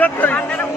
গোপাল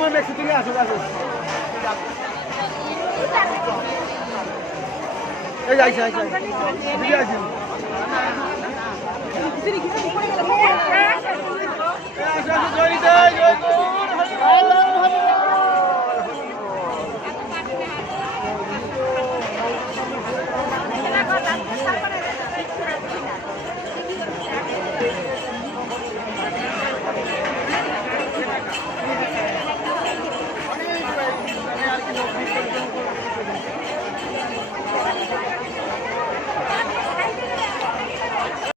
মানে মেক্সি থেকে আসো আসো এই আইসা আইসা আইসা